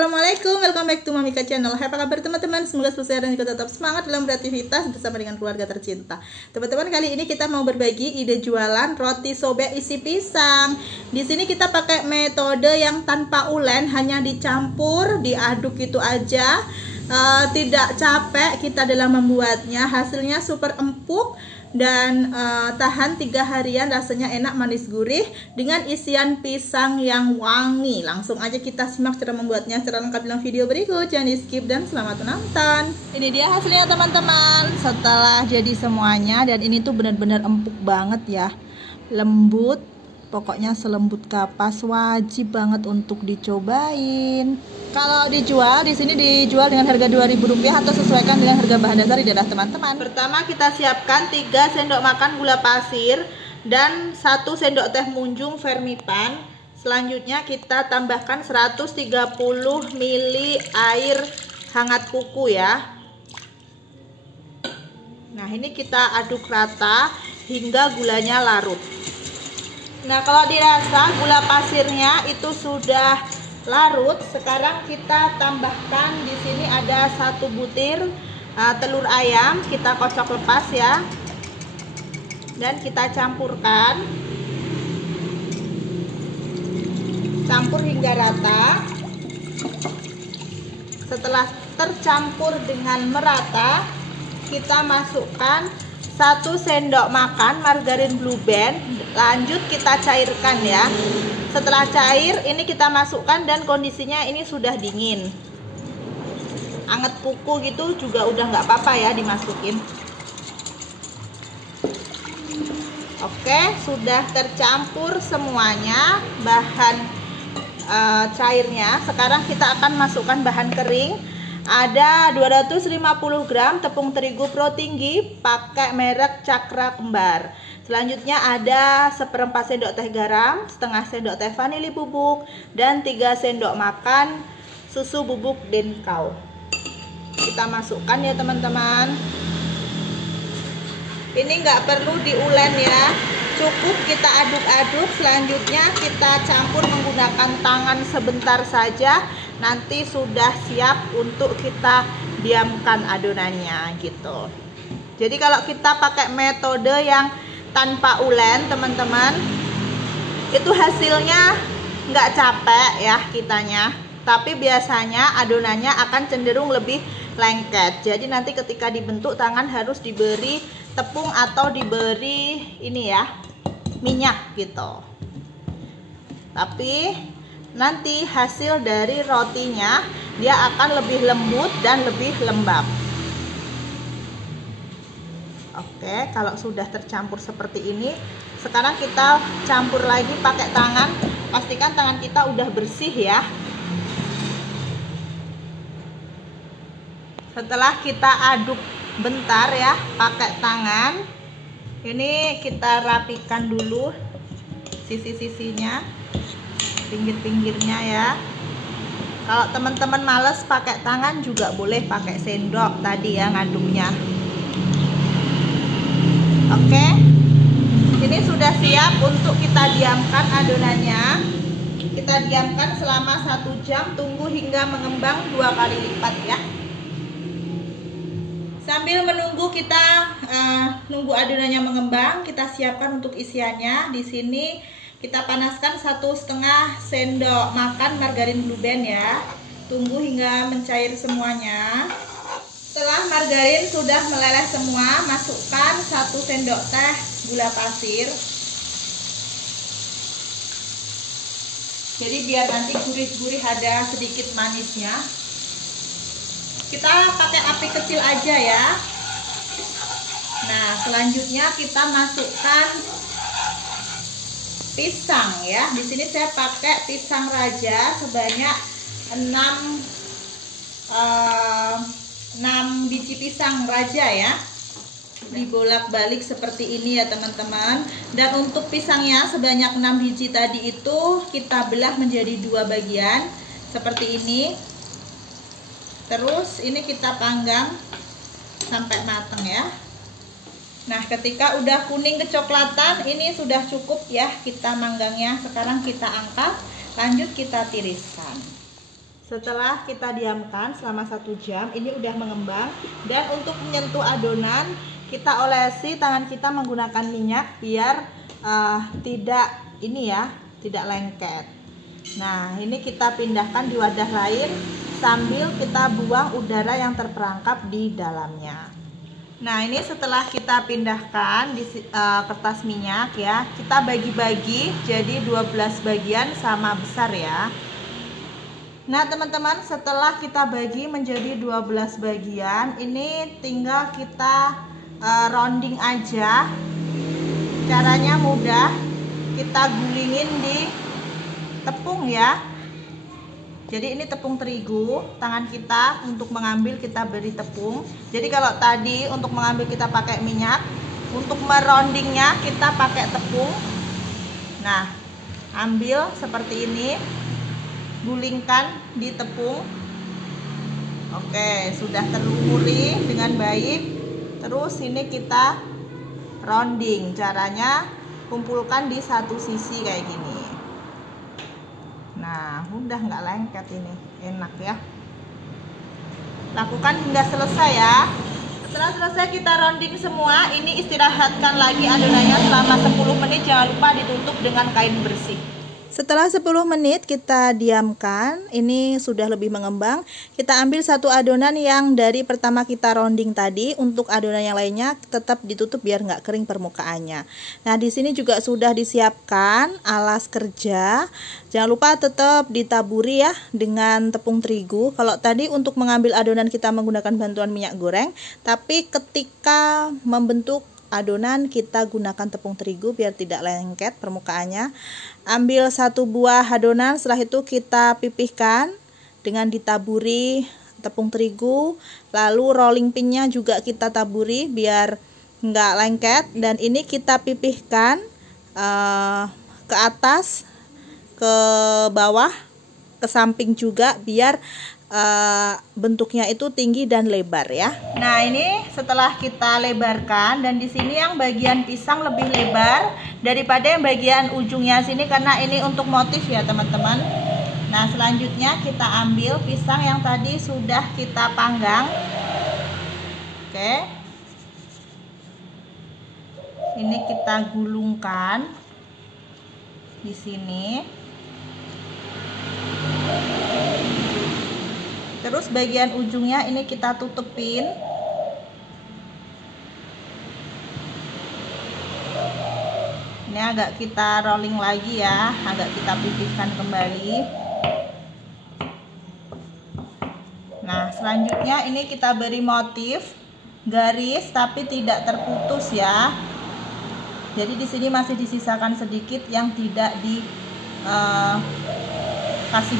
Assalamualaikum, welcome back to Mamika Channel. Hai, apa kabar teman-teman? Semoga selalu sehat dan juga tetap semangat dalam beraktivitas bersama dengan keluarga tercinta. Teman-teman, kali ini kita mau berbagi ide jualan roti sobek isi pisang. Di sini kita pakai metode yang tanpa ulen, hanya dicampur, diaduk gitu aja. Tidak capek kita dalam membuatnya. Hasilnya super empuk dan tahan 3 harian, rasanya enak, manis, gurih dengan isian pisang yang wangi. Langsung aja kita simak cara membuatnya secara lengkap dalam video berikut. Jangan di skip dan selamat menonton. Ini dia hasilnya teman-teman setelah jadi semuanya, dan ini tuh benar-benar empuk banget ya, lembut, pokoknya selembut kapas. Wajib banget untuk dicobain. Kalau dijual di sini dijual dengan harga Rp2.000 atau sesuaikan dengan harga bahan dasar di daerah teman-teman. Pertama kita siapkan 3 sendok makan gula pasir dan 1 sendok teh munjung vermipan. Selanjutnya kita tambahkan 130 ml air hangat kuku ya. Nah, ini kita aduk rata hingga gulanya larut. Nah, kalau dirasa gula pasirnya itu sudah larut, sekarang kita tambahkan di sini ada 1 butir telur ayam, kita kocok lepas ya, dan kita campurkan, campur hingga rata. Setelah tercampur dengan merata, kita masukkan 1 sendok makan margarin Blue Band, lanjut kita cairkan ya. Setelah cair, ini kita masukkan dan kondisinya ini sudah dingin. Anget kuku gitu juga udah nggak apa-apa ya dimasukin. Oke, sudah tercampur semuanya bahan cairnya. Sekarang kita akan masukkan bahan kering. Ada 250 gram tepung terigu pro tinggi pakai merek Cakra Kembar. Selanjutnya ada 1/4 sendok teh garam, setengah sendok teh vanili bubuk, dan 3 sendok makan susu bubuk Denkau. Kita masukkan ya teman-teman. Ini nggak perlu diulen ya, cukup kita aduk-aduk. Selanjutnya kita campur menggunakan tangan sebentar saja. Nanti sudah siap untuk kita diamkan adonannya gitu. Jadi kalau kita pakai metode yang tanpa ulen teman-teman, itu hasilnya nggak capek ya kitanya, tapi biasanya adonannya akan cenderung lebih lengket. Jadi nanti ketika dibentuk tangan harus diberi tepung atau diberi ini ya, minyak gitu. Tapi nanti hasil dari rotinya dia akan lebih lembut dan lebih lembab. Oke, kalau sudah tercampur seperti ini, sekarang kita campur lagi pakai tangan. Pastikan tangan kita udah bersih ya. Setelah kita aduk bentar ya pakai tangan, ini kita rapikan dulu sisi-sisinya, pinggir-pinggirnya ya. Kalau teman-teman males pakai tangan juga boleh pakai sendok tadi ya ngaduknya. Oke, ini sudah siap untuk kita diamkan adonannya. Kita diamkan selama 1 jam, tunggu hingga mengembang 2 kali lipat ya. Sambil menunggu kita nunggu adonannya mengembang, kita siapkan untuk isiannya. Di sini kita panaskan 1,5 sendok makan margarin Blue Band ya. Tunggu hingga mencair semuanya. Setelah margarin sudah meleleh semua, masukkan 1 sendok teh gula pasir. Jadi biar nanti gurih-gurih, ada sedikit manisnya. Kita pakai api kecil aja ya. Nah, selanjutnya kita masukkan pisang ya. Di sini saya pakai pisang raja sebanyak 6 biji pisang raja ya. Dibolak-balik seperti ini ya teman-teman. Dan untuk pisangnya sebanyak 6 biji tadi itu kita belah menjadi 2 bagian seperti ini. Terus ini kita panggang sampai matang ya. Nah, ketika udah kuning kecoklatan, ini sudah cukup ya kita manggangnya. Sekarang kita angkat, lanjut kita tiriskan. Setelah kita diamkan selama 1 jam, ini udah mengembang. Dan untuk menyentuh adonan, kita olesi tangan kita menggunakan minyak biar tidak lengket. Nah, ini kita pindahkan di wadah lain sambil kita buang udara yang terperangkap di dalamnya. Nah, ini setelah kita pindahkan di kertas minyak ya, kita bagi-bagi jadi 12 bagian sama besar ya. Nah teman-teman, setelah kita bagi menjadi 12 bagian, ini tinggal kita rounding aja. Caranya mudah, kita gulingin di tepung ya. Jadi ini tepung terigu, tangan kita untuk mengambil kita beri tepung. Jadi kalau tadi untuk mengambil kita pakai minyak, untuk meroundingnya kita pakai tepung. Nah, ambil seperti ini, gulingkan di tepung. Oke, sudah terlumuri dengan baik. Terus ini kita rounding. Caranya kumpulkan di satu sisi kayak gini. Nah, udah nggak lengket ini, enak ya. Lakukan hingga selesai ya. Setelah selesai kita rounding semua, ini istirahatkan lagi adonannya selama 10 menit. Jangan lupa ditutup dengan kain bersih. Setelah 10 menit kita diamkan, ini sudah lebih mengembang. Kita ambil satu adonan yang dari pertama kita rounding tadi. Untuk adonan yang lainnya tetap ditutup biar nggak kering permukaannya. Nah, di sini juga sudah disiapkan alas kerja. Jangan lupa tetap ditaburi ya dengan tepung terigu. Kalau tadi untuk mengambil adonan kita menggunakan bantuan minyak goreng, tapi ketika membentuk adonan kita gunakan tepung terigu biar tidak lengket permukaannya. Ambil satu buah adonan, setelah itu kita pipihkan dengan ditaburi tepung terigu. Lalu rolling pinnya juga kita taburi biar nggak lengket. Dan ini kita pipihkan ke atas, ke bawah, ke samping juga biar bentuknya itu tinggi dan lebar ya. Nah, ini setelah kita lebarkan, dan di sini yang bagian pisang lebih lebar daripada yang bagian ujungnya sini karena ini untuk motif ya teman-teman. Nah, selanjutnya kita ambil pisang yang tadi sudah kita panggang. Oke. Ini kita gulungkan di sini. Terus bagian ujungnya ini kita tutupin. Ini agak kita rolling lagi ya, agak kita pipihkan kembali. Nah, selanjutnya ini kita beri motif garis tapi tidak terputus ya. Jadi di sini masih disisakan sedikit yang tidak dikasih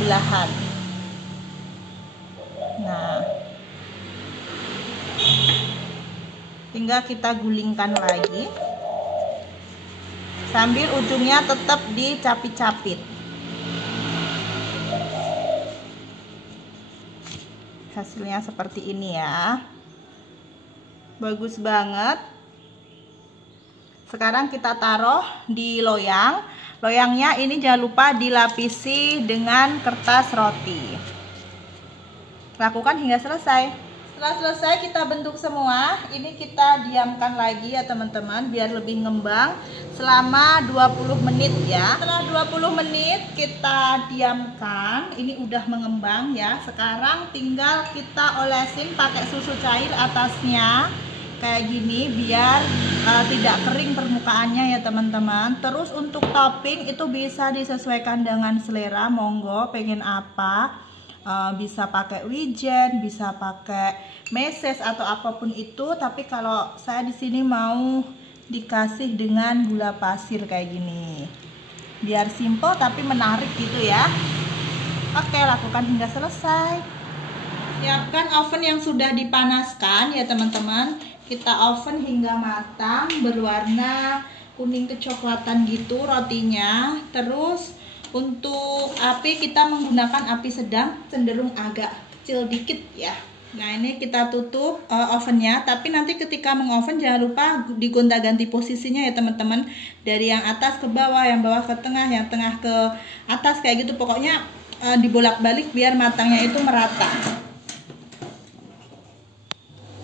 belahan. Nah, tinggal kita gulingkan lagi sambil ujungnya tetap dicapit-capit. Hasilnya seperti ini ya, bagus banget. Sekarang kita taruh di loyang. Loyangnya ini jangan lupa dilapisi dengan kertas roti. Lakukan hingga selesai. Setelah selesai kita bentuk semua, ini kita diamkan lagi ya teman-teman biar lebih ngembang selama 20 menit ya. Setelah 20 menit kita diamkan, ini udah mengembang ya. Sekarang tinggal kita olesin pakai susu cair atasnya kayak gini biar tidak kering permukaannya ya teman-teman. Terus untuk topping itu bisa disesuaikan dengan selera, monggo pengen apa. Bisa pakai wijen, bisa pakai meses atau apapun itu. Tapi kalau saya di sini mau dikasih dengan gula pasir kayak gini, biar simple tapi menarik gitu ya. Oke, lakukan hingga selesai. Siapkan oven yang sudah dipanaskan ya teman-teman. Kita oven hingga matang, berwarna kuning kecoklatan gitu rotinya. Terus untuk api kita menggunakan api sedang, cenderung agak kecil dikit ya. Nah, ini kita tutup ovennya. Tapi nanti ketika mengoven jangan lupa digonta-ganti posisinya ya teman-teman. Dari yang atas ke bawah, yang bawah ke tengah, yang tengah ke atas kayak gitu. Pokoknya dibolak-balik biar matangnya itu merata.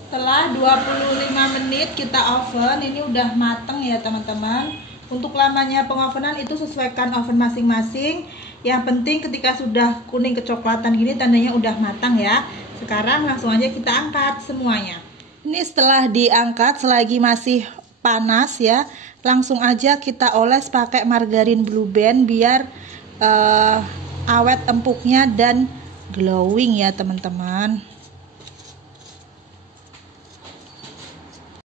Setelah 25 menit kita oven, ini udah mateng ya teman-teman. Untuk lamanya pengovenan itu sesuaikan oven masing-masing. Yang penting ketika sudah kuning kecoklatan gini tandanya udah matang ya. Sekarang langsung aja kita angkat semuanya. Ini setelah diangkat selagi masih panas ya, langsung aja kita oles pakai margarin Blue Band biar awet empuknya dan glowing ya teman-teman.